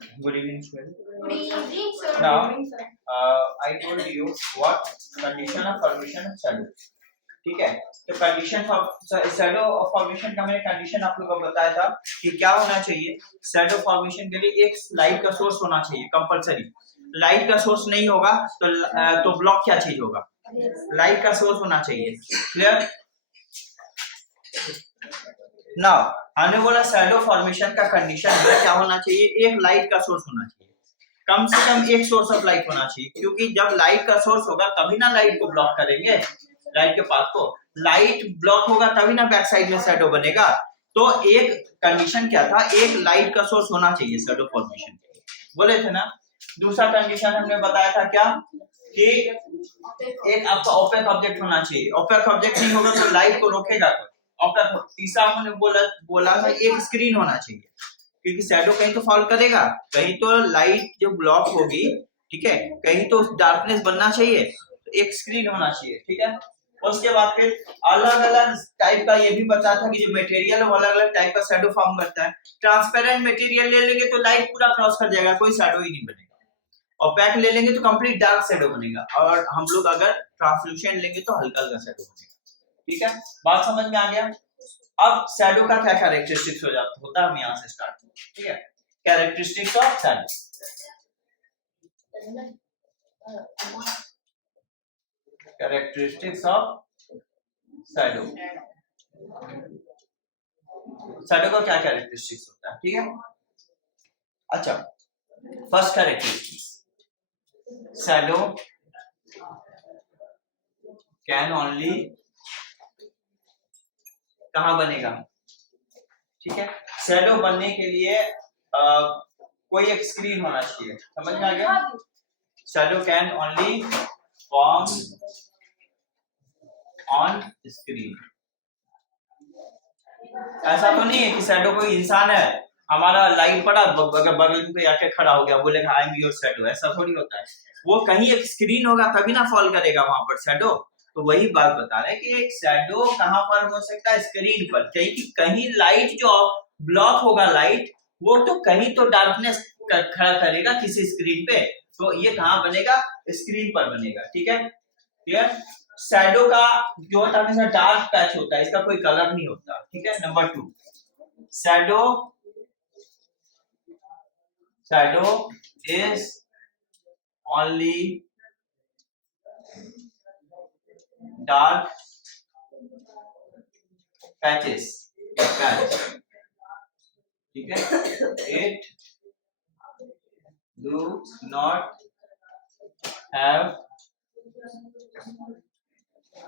Good evening, student. Good evening, sir. Now, Good evening, sir. I told you what condition of formation of shadow. ठीक है, तो condition shadow formation का मैंने condition आप लोगों को बताया था कि क्या होना चाहिए। शैडो फॉर्मेशन के लिए एक लाइट का सोर्स होना चाहिए कंपलसरी। लाइट का सोर्स नहीं होगा तो ब्लॉक क्या चीज होगा, लाइट का सोर्स होना चाहिए। क्लियर। नाउ हमने बोला शैडो फॉर्मेशन का कंडीशन में क्या होना चाहिए, एक लाइट का सोर्स होना चाहिए, कम से कम एक सोर्स ऑफ लाइट होना चाहिए, क्योंकि जब लाइट का सोर्स होगा तभी ना लाइट को ब्लॉक करेंगे, लाइट के पाथ को। लाइट ब्लॉक होगा तभी ना बैक साइड में शैडो बनेगा। तो एक कंडीशन क्या था, एक लाइट का सोर्स होना चाहिए शैडो फॉर्मेशन के लिए, बोले थे ना। दूसरा कंडीशन हमने बताया था क्या, कि एक आपका ओपेक ऑब्जेक्ट होना चाहिए। ओपेक ऑब्जेक्ट नहीं होगा तो लाइट को रोकेगा। तीसरा हमने बोला था एक स्क्रीन होना चाहिए, क्योंकि शैडो कहीं तो फॉल करेगा, कहीं तो लाइट जो ब्लॉक होगी, ठीक है, कहीं तो डार्कनेस बनना चाहिए, तो एक स्क्रीन होना चाहिए। ठीक है। उसके बाद फिर अलग अलग टाइप का ये भी बता था कि जो मटेरियल है वो अलग अलग टाइप का शैडो फॉर्म करता है। ट्रांसपेरेंट मटेरियल ले लेंगे तो लाइट पूरा क्रॉस कर जाएगा, कोई शैडो ही नहीं बनेगा। ओपेक ले लेंगे तो कंप्लीट डार्क शैडो बनेगा, और हम लोग अगर ट्रांसल्यूसेंट लेंगे तो हल्का हल्का शैडो बनेगा। ठीक है, बात समझ में आ गया। अब शैडो का क्या कैरेक्टरिस्टिक्स होता है, हम यहाँ से स्टार्ट करते हैं। ठीक है, characteristics of shadow. Characteristics of shadow. Shadow का क्या कैरेक्टरिस्टिक्स होता है, ठीक है। अच्छा, first characteristics, shadow can only कहां बनेगा, ठीक है। शैडो बनने के लिए कोई एक स्क्रीन होना चाहिए, समझ में आ गया। Shadow can only form on screen. ऐसा तो नहीं है कि शैडो कोई इंसान है, हमारा लाइट पड़ा बगल में आके खड़ा हो गया, बोलेगा आई एम योर शैडो, ऐसा थोड़ी होता है। वो कहीं एक स्क्रीन होगा तभी ना फॉल करेगा वहां पर शैडो। तो वही बात बता रहे हैं कि एक शैडो कहां पर हो सकता है, स्क्रीन पर। कहीं लाइट जो ब्लॉक होगा लाइट, वो तो कहीं तो डार्कनेस खड़ा करेगा किसी स्क्रीन पे, तो ये कहां बनेगा, स्क्रीन पर बनेगा। ठीक है, क्लियर। शैडो का जो होता है हमेशा डार्क पैच होता है, इसका कोई कलर नहीं होता। ठीक है। Number 2, shadow is only dark patches, patch, ठीक है। It do not have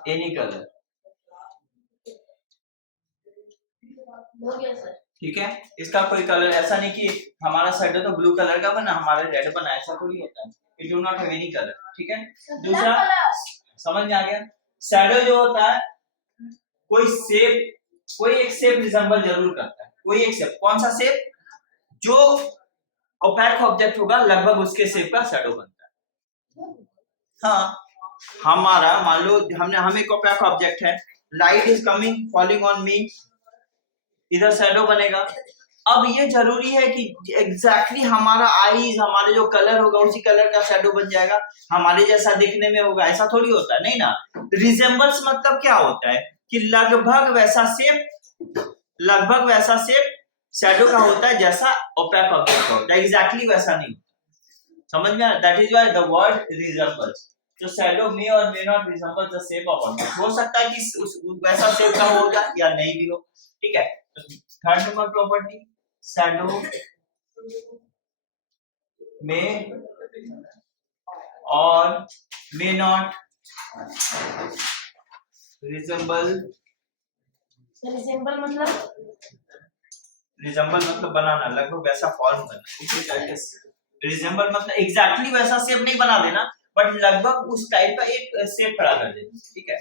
any colour, ठीक है। इसका कोई कलर, ऐसा नहीं कि हमारा शैडो तो ब्लू कलर का बना, हमारा रेड बना, ऐसा थोड़ी होता है। It do not have any colour, ठीक है। दूसरा समझ में आ गया। शैडो जो होता है कोई एक शेप रिजेंबल जरूर करता है, कोई एक शेप। कौन सा शेप, जो ओपेक ऑब्जेक्ट होगा लगभग उसके शेप का शैडो बनता है। हाँ, हमारा मान लो हम एक ओपेक ऑब्जेक्ट है, light is coming falling on me, इधर शैडो बनेगा। अब ये जरूरी है कि एग्जैक्टली हमारा आईज, हमारे जो कलर होगा उसी कलर का शैडो बन जाएगा, हमारे जैसा दिखने में होगा, ऐसा थोड़ी होता है, नहीं ना। रिजेंबल्स मतलब क्या होता है कि लगभग वैसा शेप शैडो का होता है जैसा ओपेक ऑब्जेक्ट का होता है, एग्जैक्टली वैसा नहीं होता। समझ में आ रहा है? That is why the word resembles. तो शैडो मे और may not resemble the shape of object. हो सकता है कि वैसा शेप का होगा या नहीं भी हो, ठीक है। थर्ड नंबर प्रॉपर्टी, शैडो में और मे नॉट रिजेंबल मतलब बनाना, लगभग वैसा फॉर्म करना। रिजेंबल मतलब एग्जैक्टली वैसा शेप नहीं बना देना, बट लगभग उस टाइप का एक शेप खड़ा कर देना, ठीक है।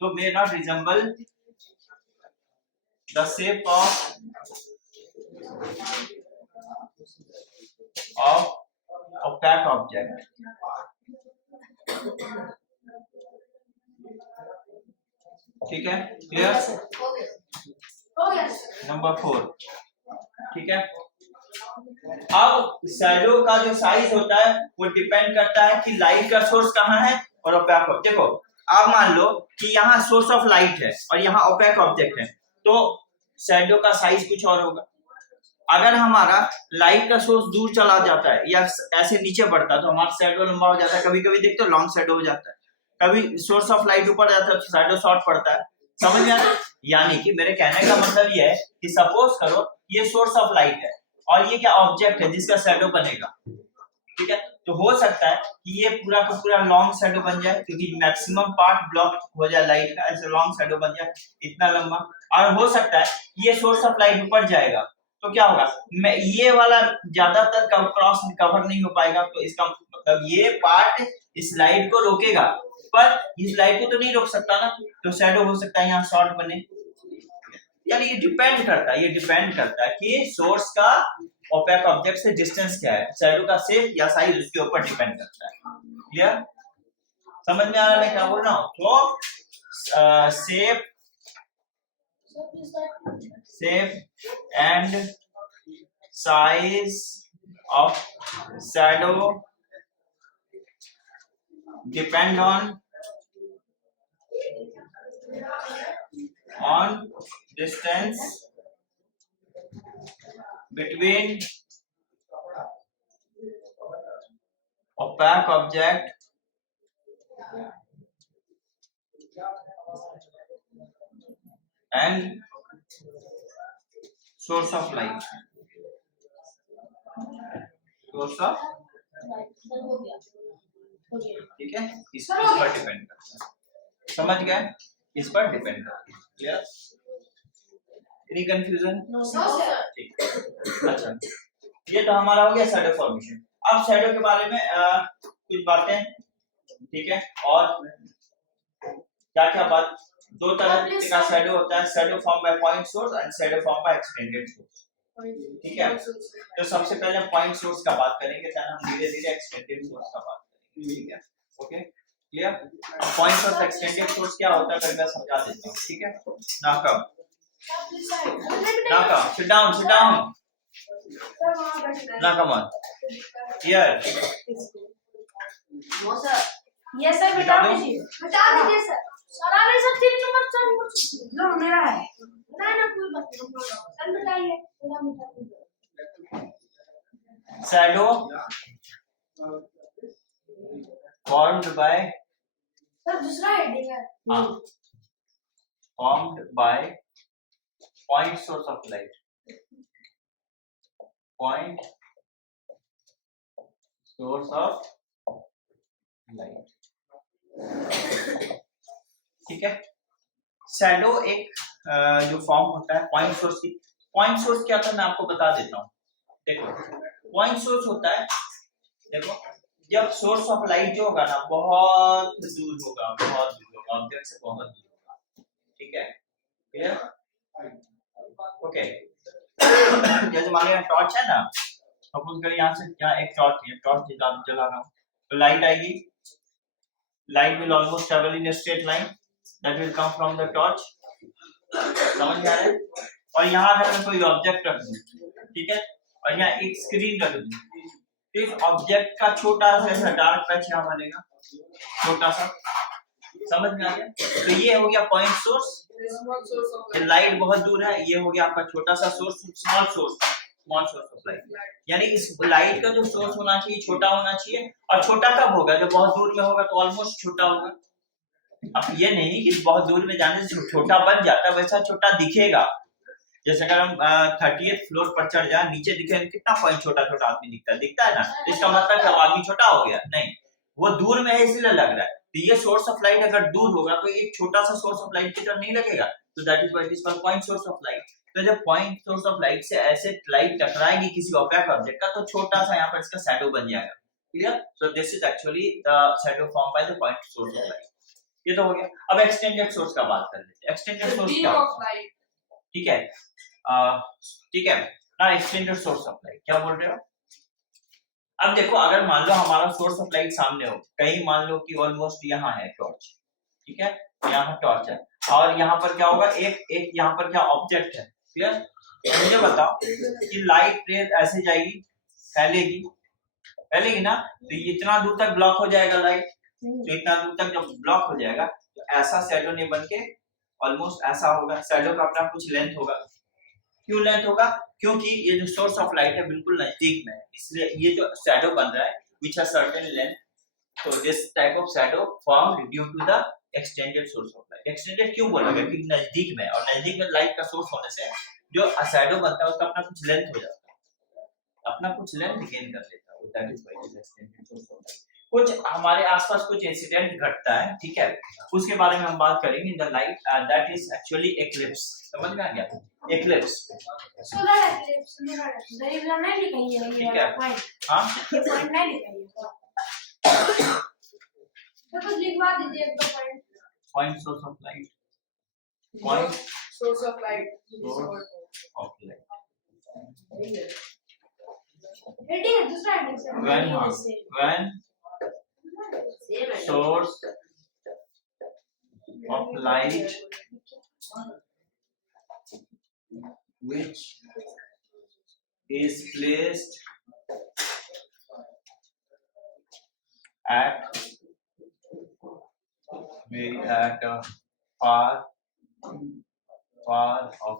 तो may not resemble the shape of opaque object, ठीक है, क्लियर। नंबर 4, ठीक है। अब शैडो का जो साइज होता है वो डिपेंड करता है कि लाइट का सोर्स कहाँ है और ओपेक ऑब्जेक्ट। देखो आप मान लो कि यहाँ सोर्स ऑफ लाइट है और यहाँ ओपेक ऑब्जेक्ट है, तो शैडो का साइज कुछ और होगा। अगर हमारा लाइट का सोर्स दूर चला जाता है या ऐसे नीचे बढ़ता है तो हमारा शैडो लंबा हो जाता है। कभी कभी देखते हो लॉन्ग शैडो हो जाता है, कभी सोर्स ऑफ लाइट ऊपर जाता है तो शैडो शॉर्ट पड़ता है। समझ में आता है? यानी कि मेरे कहने का मतलब ये है कि सपोज करो ये सोर्स ऑफ लाइट है और ये क्या ऑब्जेक्ट है जिसका शैडो बनेगा, ठीक है। तो हो सकता है कि ये पूरा का पूरा लॉन्ग शैडो बन जाए क्योंकि मैक्सिमम पार्ट ब्लॉक हो जाए लाइट का, ऐसे लॉन्ग शैडो बन जाए इतना लंबा। और हो सकता है ये सोर्स ऑफ लाइट ऊपर जाएगा तो क्या होगा, मैं ये वाला ज्यादातर क्रॉस कवर नहीं हो पाएगा, तो इसका मतलब ये पार्ट इस लाइट को रोकेगा पर इस लाइट को तो नहीं रोक सकता ना, तो शैडो हो सकता है यहाँ शॉर्ट बने। यानी ये डिपेंड करता है कि सोर्स का ओपेक ऑब्जेक्ट से डिस्टेंस क्या है, शैडो का शेप या साइज उसके ऊपर डिपेंड करता है। क्लियर? समझ में आ रहा है मैं क्या बोल रहा हूँ? तो shape and size of shadow depend on distance between opaque object and source of light, ठीक है। इस पर डिपेंड करता है, समझ गए? इस पर डिपेंड करता है। क्लियर? Any confusion? ठीक। अच्छा, ये तो हमारा हो गया शैडो फॉर्मेशन। अब शैडो के बारे में कुछ बातें, ठीक है। और क्या क्या बात, दो तरह का शैडो होता है, shadow form by point source and shadow form by extended source, ठीक है। तो सबसे पहले पॉइंट सोर्स का बात करेंगे, फिर हम धीरे धीरे एक्सटेंडेड सोर्स का बात करेंगे, ठीक है। Okay, clear? Point source extended source क्या होता है मैं समझा देता हूँ, ठीक है। Now come sit down now come on here no sir, yes sir, बता दीजिए सर। सर आ रहे सर 3 नंबर सर लो मेरा है ना कोई बात नहीं सर, बताइए पूरा बताइए। शैडो formed by सर दूसरा हेडिंग है, formed by point source of light, point source of light, ठीक है। शैडो एक जो फॉर्म होता है पॉइंट सोर्स की, पॉइंट सोर्स क्या होता है मैं आपको बता देता हूँ। देखो पॉइंट सोर्स होता है, देखो जब सोर्स ऑफ लाइट जो होगा ना बहुत दूर होगा ऑब्जेक्ट से बहुत दूर होगा, ठीक है। क्लियर? ओके। जैसे मान लीजिए टॉर्च है ना, सपोज करिए यहाँ से यहाँ एक टॉर्च जला रहा हूँ तो लाइट आएगी, light will almost travel in a straight line that will come from the torch, समझ में आ रहा है। और यहाँ अगर मैं कोई ऑब्जेक्ट रख दूँ, ठीक है, और यहाँ एक स्क्रीन रख दूँ, तो इस ऑब्जेक्ट का छोटा सा डार्क पैच यहाँ बनेगा, छोटा सा, समझ में आ गया। तो ये हो गया पॉइंट सोर्स, लाइट बहुत दूर है, ये हो गया आपका छोटा सा source, small source of light. यानी इस लाइट का जो सोर्स होना चाहिए छोटा होना चाहिए, और छोटा कब होगा जब बहुत दूर में होगा तो ऑलमोस्ट छोटा होगा। अब ये नहीं कि बहुत दूर में जाने से छोटा बन जाता, वैसा छोटा दिखेगा। जैसे अगर हम 30th फ्लोर पर चढ़ जाए, नीचे दिखे कितना पॉइंट छोटा छोटा आदमी दिखता है ना, इसका मतलब कि आदमी छोटा हो गया नहीं, वो दूर में है इसलिए लग रहा है। तो ये सोर्स ऑफ लाइट अगर दूर होगा तो एक छोटा सा सोर्स ऑफ लाइट की तरह नहीं लगेगा, तो that is why it is called point source of light. तो जब पॉइंट सोर्स ऑफ लाइट से ऐसे लाइट टकराएगी किसी ओपेक ऑब्जेक्ट का तो छोटा सा यहाँ पर इसका शैडो बन जाएगा। Clear? So this is actually the shadow form by the point source of light. ये तो हो गया। अब एक्सटेंडेड सोर्स का बात कर लेते हैं। एक्सटेंडेड सोर्स क्या होता है? ठीक है, ठीक है ना, एक्सटेंडेड सोर्स ऑफ लाइट क्या बोल रहे हो? अब देखो अगर मान लो हमारा सोर्स ऑफ लाइट सामने हो, कहीं मान लो कि ऑलमोस्ट यहाँ है टॉर्च, ठीक है, यहाँ टॉर्च है, और यहाँ पर क्या होगा, एक यहाँ पर क्या ऑब्जेक्ट है, क्लियर? तो मुझे बताओ कि लाइट रेज ऐसे जाएगी, फैलेगी ना, तो ये इतना दूर तक ब्लॉक हो जाएगा लाइट। तो इतना दूर तक जब ब्लॉक हो जाएगा तो ऐसा शैडो नहीं बन के ऑलमोस्ट ऐसा होगा। शैडो का अपना कुछ लेंथ होगा। क्यों लेंथ होगा? क्योंकि ये जो सोर्स ऑफ लाइट है बिल्कुल नजदीक में है, इसलिए ये जो शैडो बन रहा है which has certain length, so this type of shadow formed due to the extended source of light। extended क्यों बोला? क्योंकि नजदीक में, और नजदीक में लाइट का सोर्स होने से जो शैडो बनता है उसका अपना कुछ लेंथ हो जाता है, अपना कुछ लेंथ गेन कर लेता है, that is why it is extended source of light. कुछ हमारे आसपास कुछ इंसिडेंट घटता है, ठीक है, उसके बारे में हम बात करेंगे in the light, that is actually eclipse. समझ में आ गया? Eclipse, solar eclipse, solar eclipse दरिद्र नहीं लिखी है ये वाला पॉइंट। हां ये पॉइंट नहीं लिखा है तो कुछ लिखवा दीजिए एक दो point. Point source of light, point source of light of light, heading है दूसरा हेडिंग से when source of light which is placed at a far of